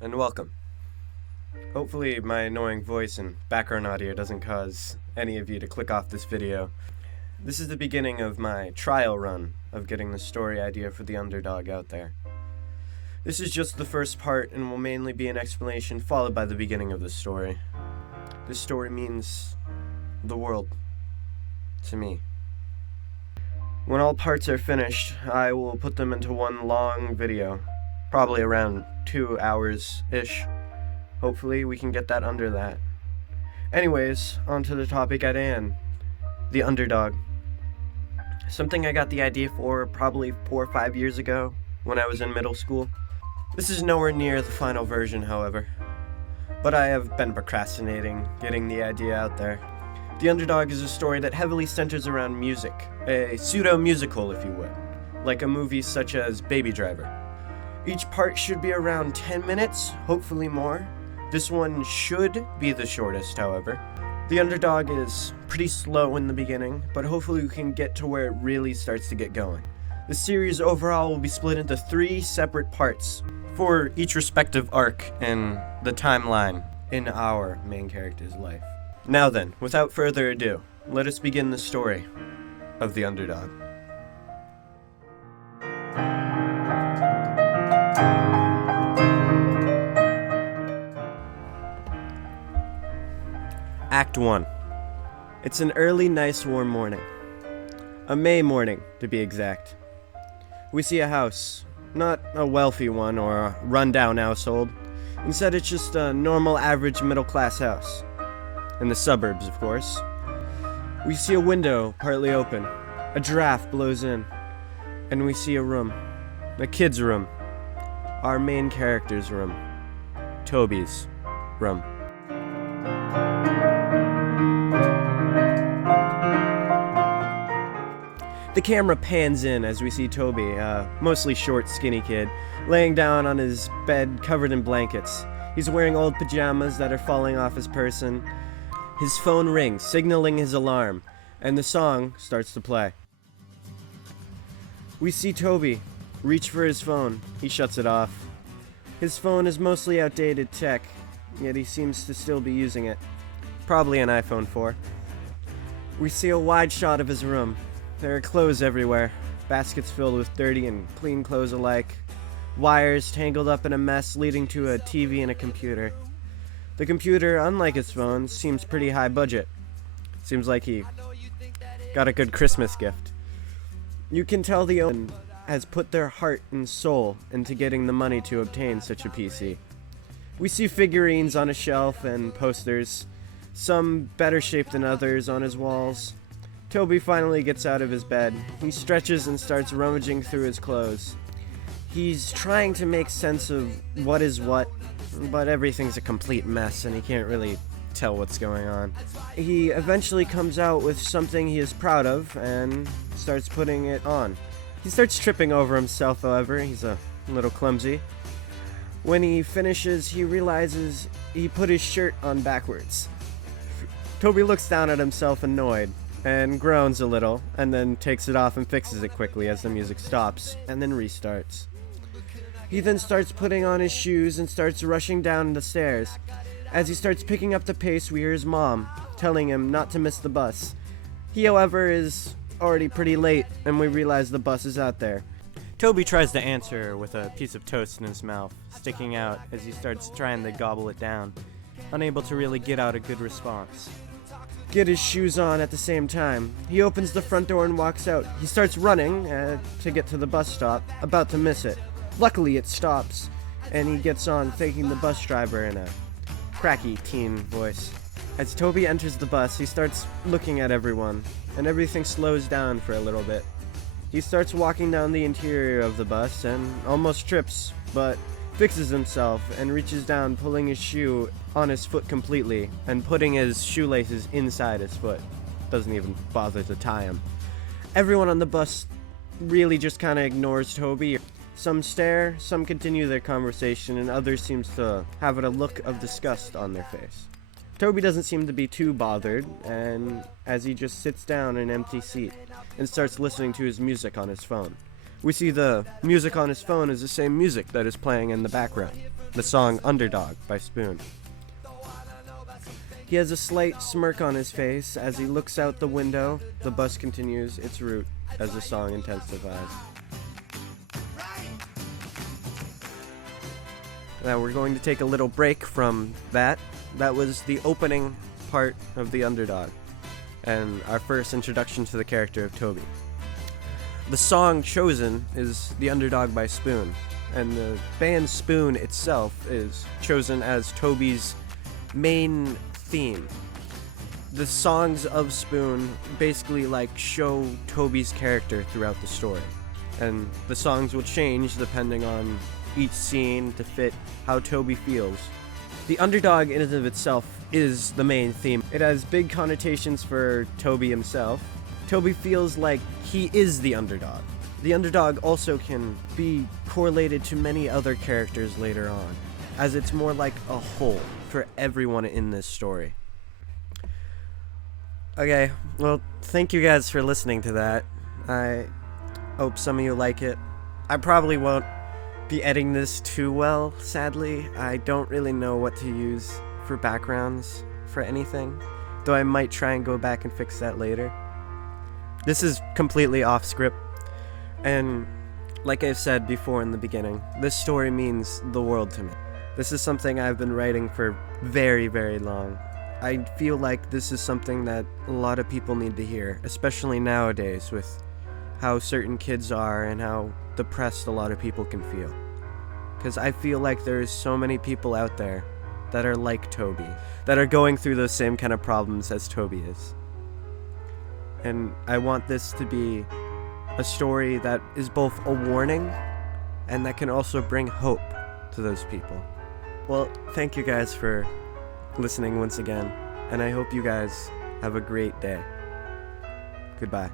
and welcome. Hopefully my annoying voice and background audio doesn't cause any of you to click off this video. This is the beginning of my trial run of getting the story idea for the underdog out there. This is just the first part and will mainly be an explanation followed by the beginning of the story. This story means the world to me. When all parts are finished, I will put them into one long video, probably around 2 hours-ish. Hopefully we can get that under that. Anyways, on to the topic at hand. The underdog. Something I got the idea for probably 4 or 5 years ago when I was in middle school. This is nowhere near the final version, however. But I have been procrastinating getting the idea out there. The Underdog is a story that heavily centers around music, a pseudo-musical if you would, like a movie such as Baby Driver. Each part should be around 10 minutes, hopefully more. This one should be the shortest, however. The Underdog is pretty slow in the beginning, but hopefully we can get to where it really starts to get going. The series overall will be split into 3 separate parts for each respective arc in the timeline in our main character's life. Now then, without further ado, let us begin the story of the underdog. Act 1. It's an early, nice, warm morning. A May morning, to be exact. We see a house. Not a wealthy one or a run-down household. Instead, it's just a normal, average, middle-class house. In the suburbs, of course. We see a window partly open. A draft blows in. And we see a room. A kid's room. Our main character's room. Toby's room. The camera pans in as we see Toby, a mostly short, skinny kid, laying down on his bed covered in blankets. He's wearing old pajamas that are falling off his person. His phone rings, signaling his alarm, and the song starts to play. We see Toby reach for his phone. He shuts it off. His phone is mostly outdated tech, yet he seems to still be using it. Probably an iPhone 4. We see a wide shot of his room. There are clothes everywhere, baskets filled with dirty and clean clothes alike, wires tangled up in a mess leading to a TV and a computer. The computer, unlike his phone, seems pretty high budget. Seems like he got a good Christmas gift. You can tell the owner has put their heart and soul into getting the money to obtain such a PC. We see figurines on a shelf and posters, some better shaped than others on his walls. Toby finally gets out of his bed. He stretches and starts rummaging through his clothes. He's trying to make sense of what is what, but everything's a complete mess and he can't really tell what's going on. He eventually comes out with something he is proud of and starts putting it on. He starts tripping over himself, however. He's a little clumsy. When he finishes, he realizes he put his shirt on backwards. Toby looks down at himself annoyed and groans a little, and then takes it off and fixes it quickly as the music stops, and then restarts. He then starts putting on his shoes and starts rushing down the stairs. As he starts picking up the pace, we hear his mom telling him not to miss the bus. He, however, is already pretty late, and we realize the bus is out there. Toby tries to answer with a piece of toast in his mouth, sticking out as he starts trying to gobble it down, unable to really get out a good response. Get his shoes on at the same time. He opens the front door and walks out. He starts running to get to the bus stop, about to miss it. Luckily, it stops, and he gets on, thanking the bus driver in a cracky teen voice. As Toby enters the bus, he starts looking at everyone, and everything slows down for a little bit. He starts walking down the interior of the bus and almost trips, but fixes himself and reaches down, pulling his shoe on his foot completely and putting his shoelaces inside his foot. Doesn't even bother to tie him. Everyone on the bus really just kind of ignores Toby. Some stare, some continue their conversation, and others seems to have a look of disgust on their face. Toby doesn't seem to be too bothered, and as he just sits down in an empty seat and starts listening to his music on his phone. We see the music on his phone is the same music that is playing in the background, the song Underdog by Spoon. He has a slight smirk on his face as he looks out the window. The bus continues its route as the song intensifies. Now we're going to take a little break from that. That was the opening part of The Underdog, and our first introduction to the character of Toby. The song chosen is The Underdog by Spoon, and the band Spoon itself is chosen as Toby's main theme. The songs of Spoon basically show Toby's character throughout the story, and the songs will change depending on each scene to fit how Toby feels. The Underdog in and of itself is the main theme. It has big connotations for Toby himself. Toby feels like he is the underdog. The underdog also can be correlated to many other characters later on, as it's more like a whole for everyone in this story. Okay, well, thank you guys for listening to that. I hope some of you like it. I probably won't be editing this too well, sadly. I don't really know what to use for backgrounds for anything, though I might try and go back and fix that later. This is completely off script, and like I've said before in the beginning, this story means the world to me. This is something I've been writing for very, very long. I feel like this is something that a lot of people need to hear, especially nowadays with how certain kids are and how depressed a lot of people can feel. Because I feel like there's so many people out there that are like Toby, that are going through those same kind of problems as Toby is. And I want this to be a story that is both a warning and that can also bring hope to those people. Well, thank you guys for listening once again, and I hope you guys have a great day. Goodbye.